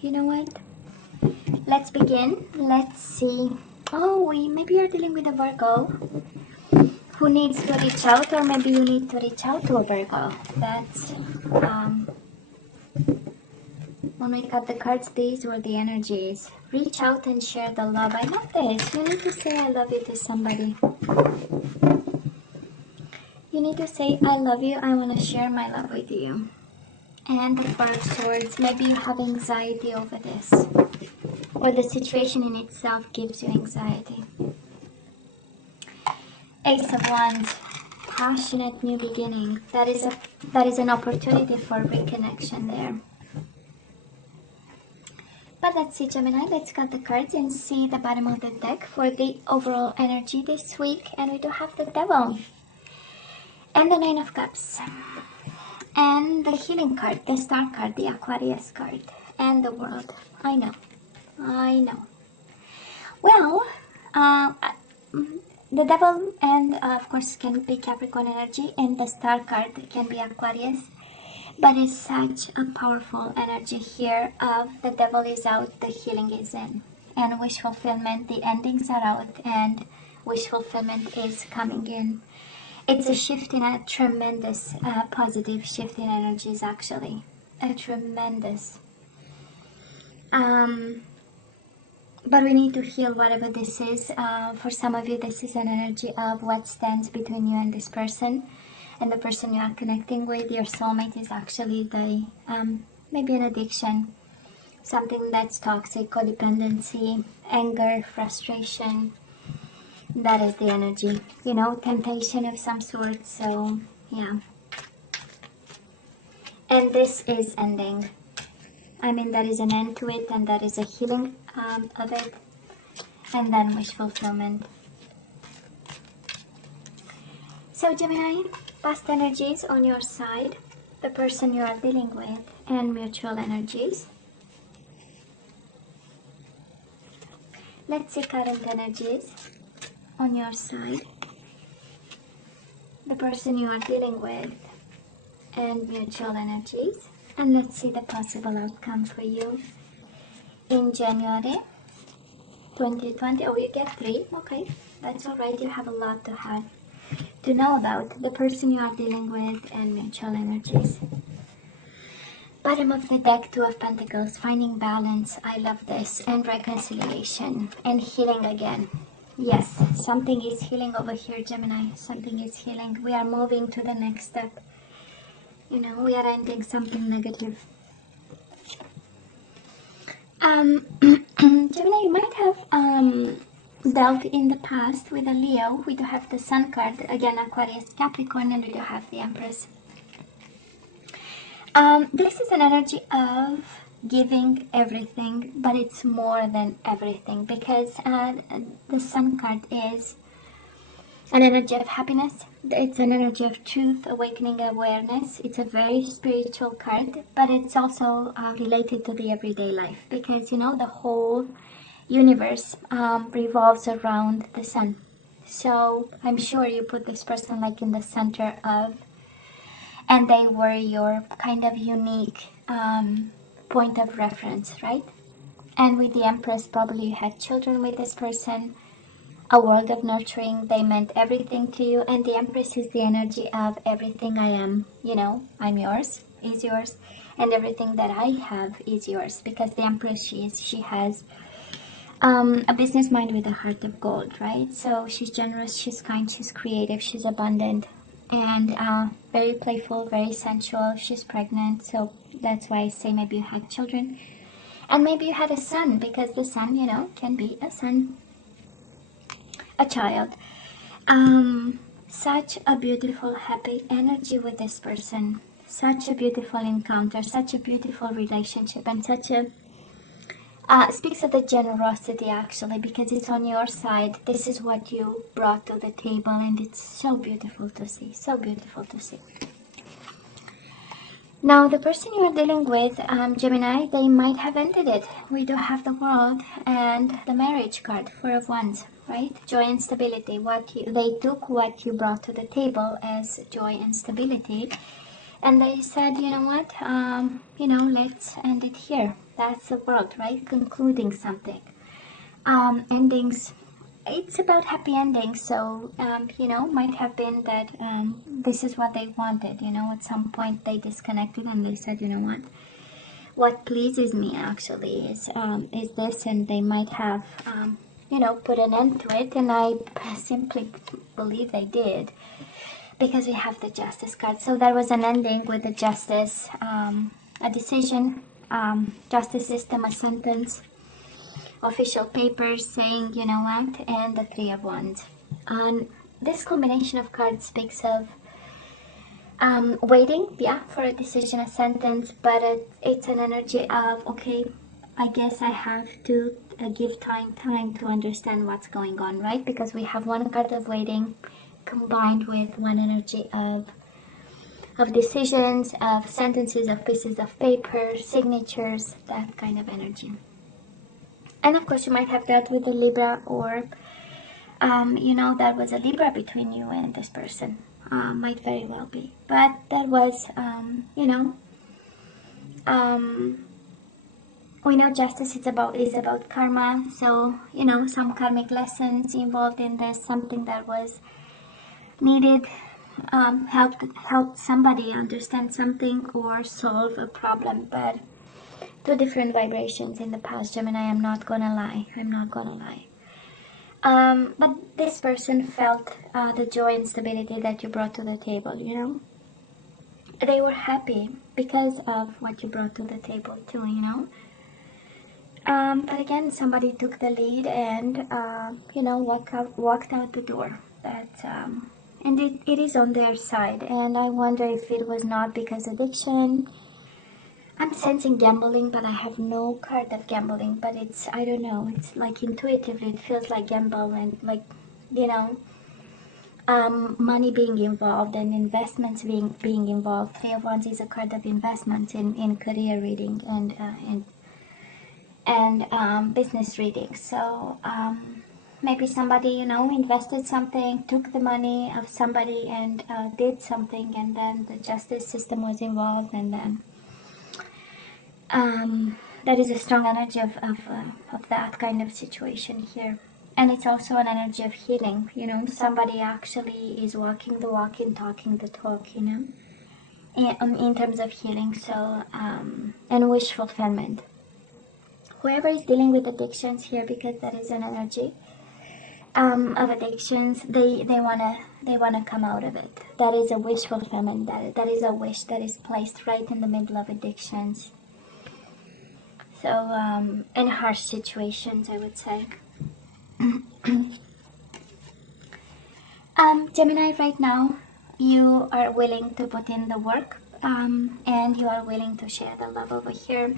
You know what? Let's begin. Let's see. Oh, maybe you're dealing with a Virgo who needs to reach out, or maybe you need to reach out to a Virgo. That's when we got the cards, these were the energies. Reach out and share the love. I love this. You need to say I love you to somebody. You need to say I love you. I want to share my love with you. And the Five of Swords. Maybe you have anxiety over this, or the situation in itself gives you anxiety. Ace of Wands. Passionate new beginning. That is an opportunity for reconnection there. But let's see, Gemini, let's cut the cards and see the bottom of the deck for the overall energy this week. And we do have the Devil and the Nine of Cups and the Healing card, the Star card, the Aquarius card, and the World. I know. Well, the Devil and of course can be Capricorn energy, and the Star card can be Aquarius. But it's such a powerful energy here of the Devil is out, the healing is in. And wish fulfillment, the endings are out, and wish fulfillment is coming in. It's a shift in a tremendous positive shift in energies, actually. A tremendous. But we need to heal whatever this is. For some of you, this is an energy of what stands between you and this person. And the person you are connecting with, your soulmate, is actually the maybe an addiction, something that's toxic, codependency, anger, frustration. That is the energy, you know, temptation of some sort. So yeah, and this is ending. I mean, there is an end to it, and there is a healing of it, and then wish fulfillment. So Gemini, past energies on your side, the person you are dealing with, and mutual energies. Let's see current energies on your side, the person you are dealing with, and mutual energies. And let's see the possible outcome for you in January 2020. Oh, you get 3. Okay, that's all right. You have a lot to know about the person you are dealing with and mutual energies. Bottom of the deck, 2 of Pentacles, finding balance. I love this. And reconciliation and healing again. Yes, something is healing over here, Gemini. Something is healing. We are moving to the next step. You know, we are ending something negative. Gemini, you might have dealt in the past with a Leo. We do have the Sun card, again Aquarius, Capricorn, and we do have the Empress. This is an energy of giving everything, but it's more than everything, because the Sun card is an energy of happiness. It's an energy of truth, awakening, awareness. It's a very spiritual card, but it's also related to the everyday life, because, you know, the whole universe revolves around the sun. So I'm sure you put this person like in the center of, and they were your kind of unique point of reference, right? And with the Empress, probably you had children with this person, a world of nurturing. They meant everything to you, and the Empress is the energy of everything I am. You know, I'm yours, is yours, and everything that I have is yours, because the Empress, she has a business mind with a heart of gold, right? So she's generous, she's kind, she's creative, she's abundant, and very playful, very sensual. She's pregnant, so that's why I say maybe you had children, and maybe you had a son, because the son, you know, can be a son, a child. Such a beautiful, happy energy with this person. Such a beautiful encounter, such a beautiful relationship, and such a speaks of the generosity, actually, because it's on your side. This is what you brought to the table, and it's so beautiful to see, so beautiful to see. Now, the person you are dealing with, Gemini, they might have ended it. We do have the World and the Marriage card, 4 of Wands, right? Joy and stability. They took what you brought to the table as joy and stability, And they said, you know what, let's end it here. That's the world, right? Concluding something. Endings, it's about happy endings. So, might have been that this is what they wanted. At some point they disconnected and they said, you know what pleases me actually is this, and they might have, put an end to it. And I simply believe they did, because we have the Justice card. So there was an ending with the Justice, a decision, justice system, a sentence, official papers saying, you know what, and the Three of Wands. This combination of cards speaks of waiting, yeah, for a decision, a sentence, but it's an energy of, okay, I guess I have to give time to understand what's going on, right? Because we have one card of waiting combined with one energy of decisions, of sentences, of pieces of paper, signatures, that kind of energy. And of course, you might have dealt with a Libra, or there was a Libra between you and this person. Might very well be, but that was, we know justice is about karma. So some karmic lessons involved in this, something that was needed, helped somebody understand something or solve a problem. But two different vibrations in the past, Gemini. I'm not gonna lie. But this person felt the joy and stability that you brought to the table, They were happy because of what you brought to the table too, But again, somebody took the lead and, walked out the door. And it is on their side. And I wonder if it was not because addiction. I'm sensing gambling, but I have no card of gambling. But I don't know, it's like intuitively, it feels like gamble and like, money being involved and investments being involved. Three of Wands is a card of investments in career reading and business reading. So maybe somebody, invested something, took the money of somebody and did something, and then the justice system was involved, and then that is a strong energy of that kind of situation here. And it's also an energy of healing, somebody actually is walking the walk and talking the talk, in terms of healing. So and wish fulfillment. Whoever is dealing with addictions here, because that is an energy of addictions, they wanna come out of it. That is a wish fulfillment. That is a wish that is placed right in the middle of addictions. So in harsh situations, I would say. Gemini, right now you are willing to put in the work, and you are willing to share the love over here.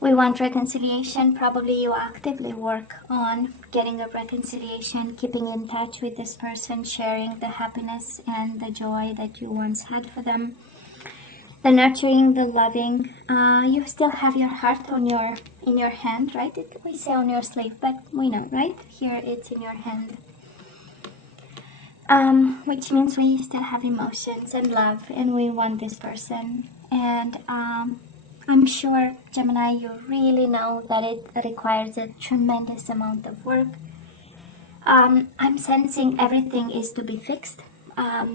We want reconciliation. Probably you actively work on getting a reconciliation, keeping in touch with this person, sharing the happiness and the joy that you once had for them. The nurturing, the loving. You still have your heart in your hand, right? We say on your sleeve, but we know, right? Here it's in your hand. Which means we still have emotions and love, and we want this person. And I'm sure, Gemini, you really know that it requires a tremendous amount of work. I'm sensing everything is to be fixed, but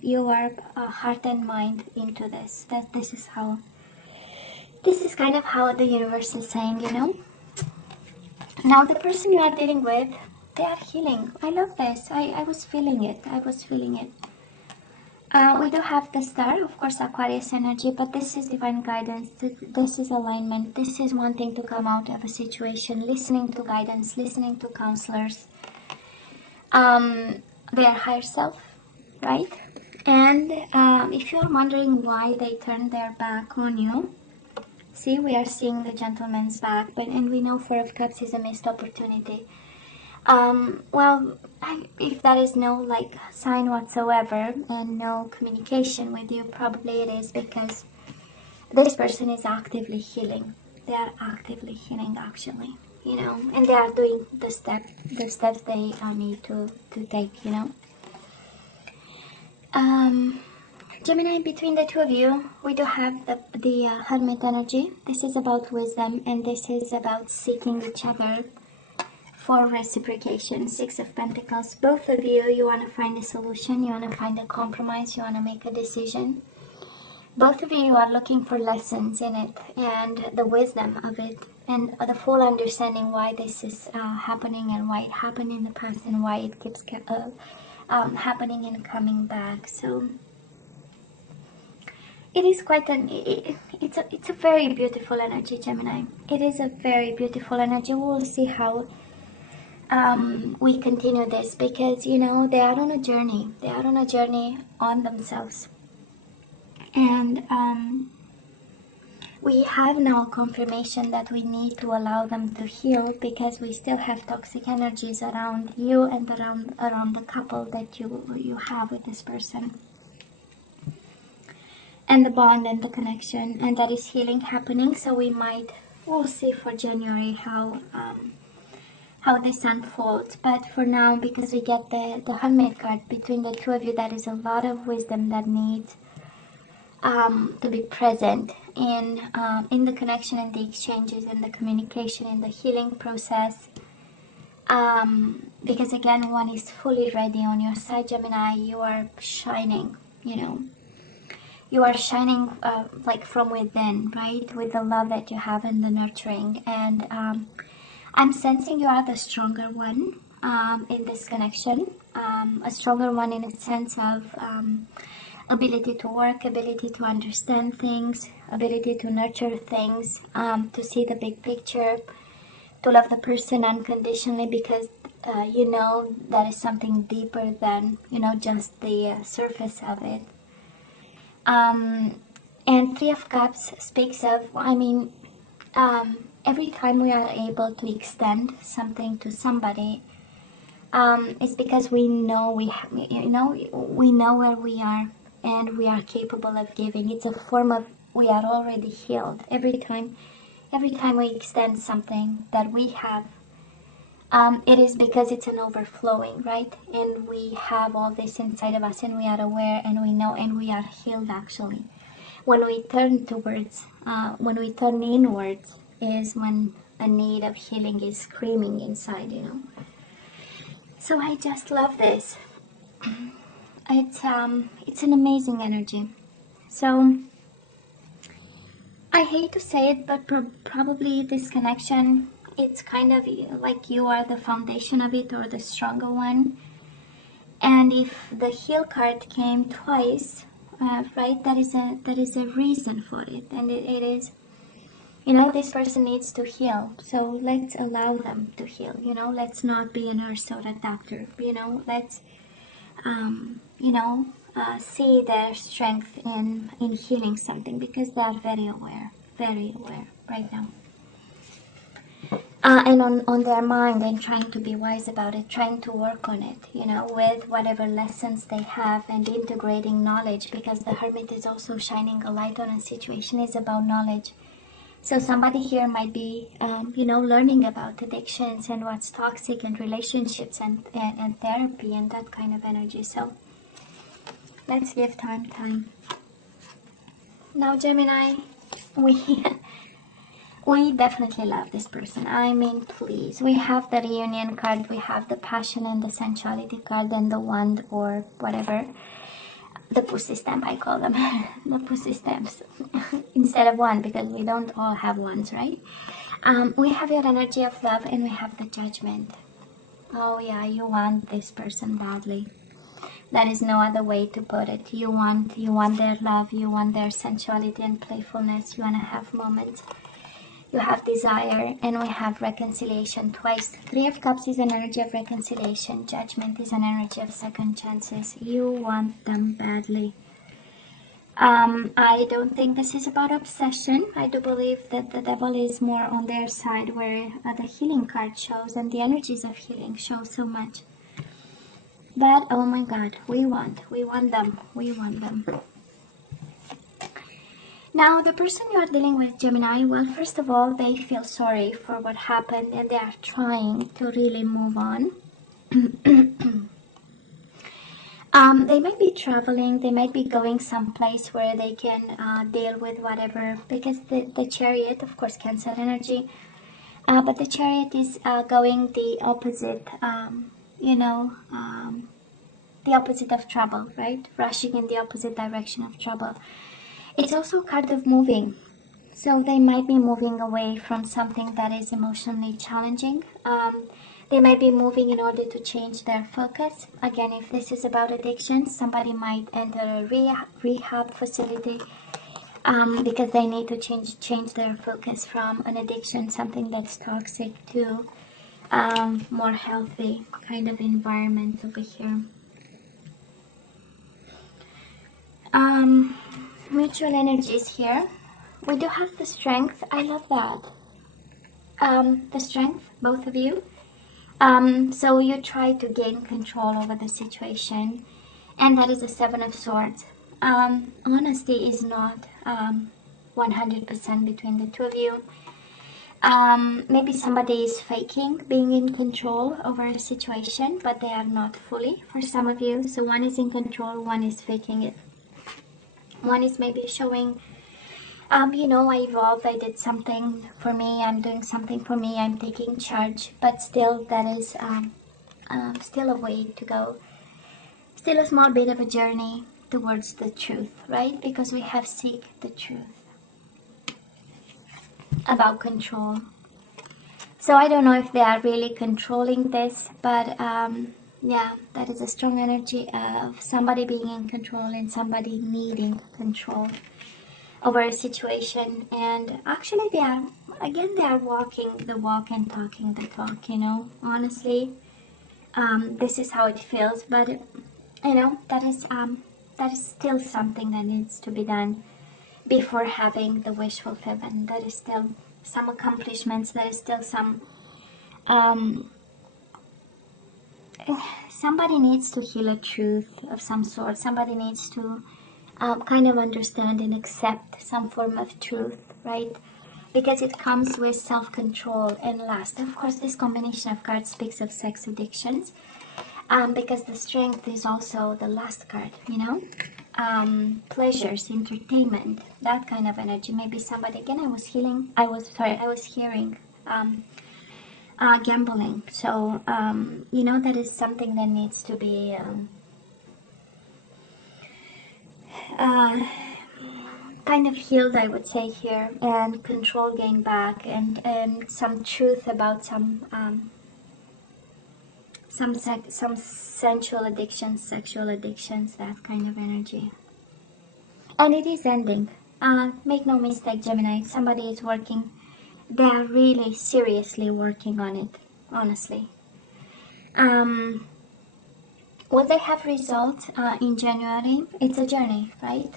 you are heart and mind into this. This is kind of how the universe is saying, Now the person you are dealing with, they are healing. I love this. I was feeling it. We do have the star, of course, Aquarius energy, but this is divine guidance. This is alignment. This is wanting to come out of a situation, listening to guidance, listening to counselors, their higher self, right? And if you're wondering why they turned their back on you, see, we are seeing the gentleman's back, and we know Four of Cups is a missed opportunity. Well, if that is no sign whatsoever and no communication with you, probably it is because this person is actively healing. They are actively healing, actually, and they are doing the steps they need to take, Gemini, between the two of you, we do have the Hermit energy. This is about wisdom, and this is about seeking each other for reciprocation. Six of Pentacles. Both of you, you want to find a solution, you want to find a compromise, you want to make a decision. Both of you are looking for lessons in it and the wisdom of it and the full understanding why this is happening and why it happened in the past and why it keeps happening and coming back. So it is quite it's a very beautiful energy, Gemini. It is a very beautiful energy. We'll see how we continue this, because you know they are on a journey. They are on a journey on themselves, and we have now confirmation that we need to allow them to heal, because we still have toxic energies around you and around the couple that you have with this person, and the bond and the connection, and that is healing happening. So we'll see for January how this unfolds. But for now, because we get the Hermit card between the two of you, that is a lot of wisdom that needs to be present in the connection and the exchanges and the communication in the healing process. Because again, one is fully ready on your side, Gemini. You are shining, you know. You are shining like from within, right? With the love that you have and the nurturing. And I'm sensing you are the stronger one in this connection. A stronger one in a sense of ability to work, ability to understand things, ability to nurture things, to see the big picture, to love the person unconditionally, because you know that is something deeper than, you know, just the surface of it. And Three of Cups speaks of, I mean, every time we are able to extend something to somebody, it's because we know we know where we are and we are capable of giving. It's a form of, we are already healed. Every time we extend something that we have, it is because it's an overflowing, right? And we have all this inside of us, and we are aware, and we know, and we are healed actually. When we turn towards, when we turn inwards, is when a need of healing is screaming inside, you know. So I just love this. It's an amazing energy. So I hate to say it, but probably this connection, it's kind of like you are the foundation of it, or the stronger one. And if the heal card came twice, right, that is a reason for it, and it is, you know, this person needs to heal, so let's allow them to heal. You know, let's not be a nurse or a doctor. You know, let's see their strength in healing something, because they are very aware right now. And on their mind, and trying to be wise about it, trying to work on it, you know, with whatever lessons they have, and integrating knowledge, because the Hermit is also shining a light on a situation, is about knowledge. So somebody here might be, learning about addictions and what's toxic, and relationships, and therapy, and that kind of energy. So let's give time. Now, Gemini, we definitely love this person. I mean, please. We have the reunion card, we have the passion and the sensuality card, and the wand, or whatever. The pussy stamp, I call them. The pussy stamps. Instead of one, because we don't all have ones, right? We have your energy of love, and we have the judgment. Oh yeah, you want this person badly. That is no other way to put it. You want their love, you want their sensuality and playfulness, you want to have moments. You have desire, and we have reconciliation twice. Three of Cups is an energy of reconciliation. Judgment is an energy of second chances. You want them badly. I don't think this is about obsession. I do believe that the devil is more on their side, where the healing card shows, and the energies of healing show so much. But oh my God, we want them. Now, the person you are dealing with, Gemini, well, first of all, they feel sorry for what happened, and they are trying to really move on. They might be traveling, they might be going someplace where they can deal with whatever, because the Chariot, of course, Cancer energy, but the Chariot is going the opposite, the opposite of trouble, right? Rushing in the opposite direction of trouble. It's also a card of moving. So they might be moving away from something that is emotionally challenging. They might be moving in order to change their focus. Again, if this is about addiction, somebody might enter a rehab facility because they need to change their focus from an addiction, something that's toxic, to more healthy kind of environment over here. Mutual energies here. We do have the Strength. I love that. The Strength, both of you. So you try to gain control over the situation, and that is the Seven of Swords. Honesty is not 100% between the two of you. Maybe somebody is faking being in control over a situation, but they are not fully for some of you. So one is in control, one is faking it. One is maybe showing, I evolved, I did something for me, I'm doing something for me, I'm taking charge, but still that is still a way to go. Still a small bit of a journey towards the truth, right? Because we have seek the truth about control. So I don't know if they are really controlling this, but yeah, that is a strong energy of somebody being in control and somebody needing control over a situation. And actually they are walking the walk and talking the talk, honestly. This is how it feels, but that is still something that needs to be done before having the wish fulfillment. That is still some accomplishments, that is still some somebody needs to heal a truth of some sort. Somebody needs to kind of understand and accept some form of truth, right? Because it comes with self-control and lust. Of course, this combination of cards speaks of sex addictions, because the Strength is also the last card, pleasures, entertainment, that kind of energy. Maybe somebody, again, I was hearing gambling. So that is something that needs to be kind of healed, I would say, here, and control gained back, and some truth about some sensual addictions, sexual addictions, that kind of energy. And it is ending. Make no mistake, Gemini, somebody is working. They are really seriously working on it, honestly. Will they have results in January? It's a journey, right?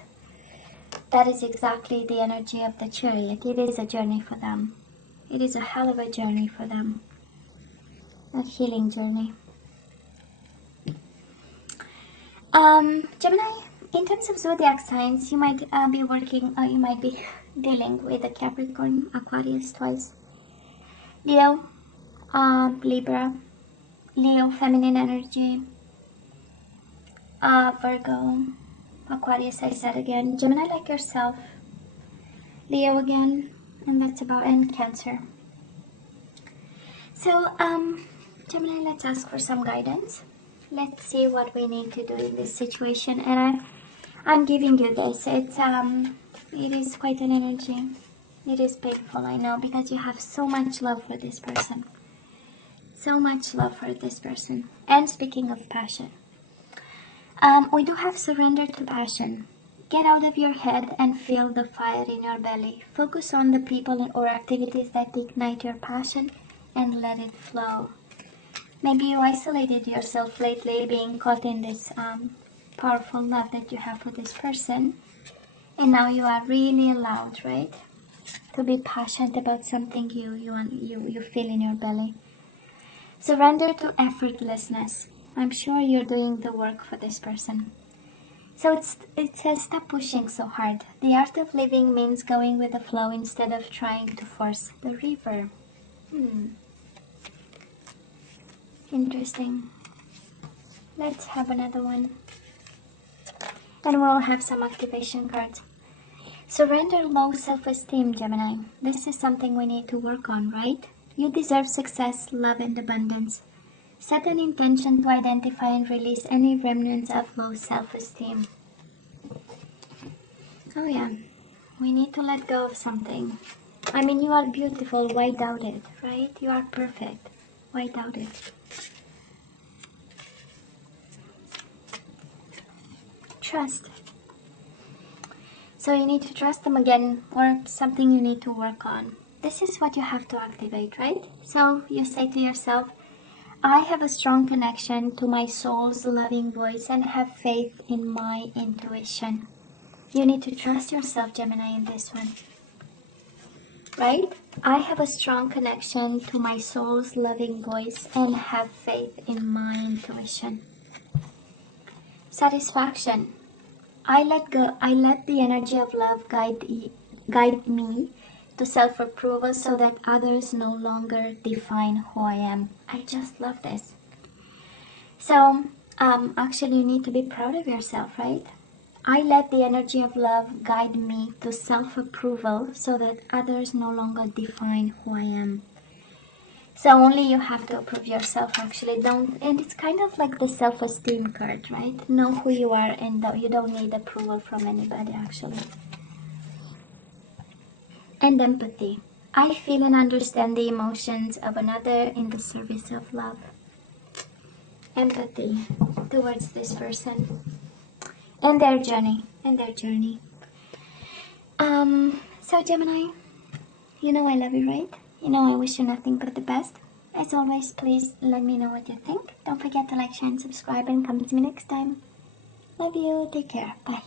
That is exactly the energy of the Chariot. It is a journey for them. It is a hell of a journey for them. A healing journey. Gemini, in terms of zodiac signs, you might be working, you might be dealing with a Capricorn, Aquarius twice, Leo, Libra, Leo, feminine energy, Virgo, Aquarius, I said again, Gemini like yourself, Leo again, and that's about, and Cancer. So, Gemini, let's ask for some guidance. Let's see what we need to do in this situation. And I'm giving you this. It is quite an energy. It is painful, I know, because you have so much love for this person. So much love for this person. And speaking of passion, we do have surrender to passion. Get out of your head and feel the fire in your belly. Focus on the people or activities that ignite your passion and let it flow. Maybe you isolated yourself lately, being caught in this powerful love that you have for this person. And now you are really allowed, right, to be passionate about something you feel in your belly. Surrender to effortlessness. I'm sure you're doing the work for this person. So it says stop pushing so hard. The art of living means going with the flow instead of trying to force the river. Interesting. Let's have another one. And we'll have some activation cards. Surrender low self-esteem, Gemini. This is something we need to work on, right? You deserve success, love, and abundance. Set an intention to identify and release any remnants of low self-esteem. Oh yeah, we need to let go of something. I mean, you are beautiful, why doubt it, right? You are perfect, why doubt it? Trust. So you need to trust them again, or something you need to work on. This is what you have to activate, right? So you say to yourself, I have a strong connection to my soul's loving voice and have faith in my intuition. You need to trust yourself, Gemini, in this one. Right? I have a strong connection to my soul's loving voice and have faith in my intuition. Satisfaction. I let the energy of love guide me to self-approval so that others no longer define who I am. I just love this. So, actually you need to be proud of yourself, right? I let the energy of love guide me to self-approval so that others no longer define who I am. So only you have to approve yourself, actually. And it's kind of like the self-esteem card, right? Know who you are and you don't need approval from anybody, actually. And empathy. I feel and understand the emotions of another in the service of love. Empathy towards this person and their journey. So Gemini, you know I love you, right? You know I wish you nothing but the best. As always, please let me know what you think. Don't forget to like, share, and subscribe, and come to me next time. Love you. Take care. Bye.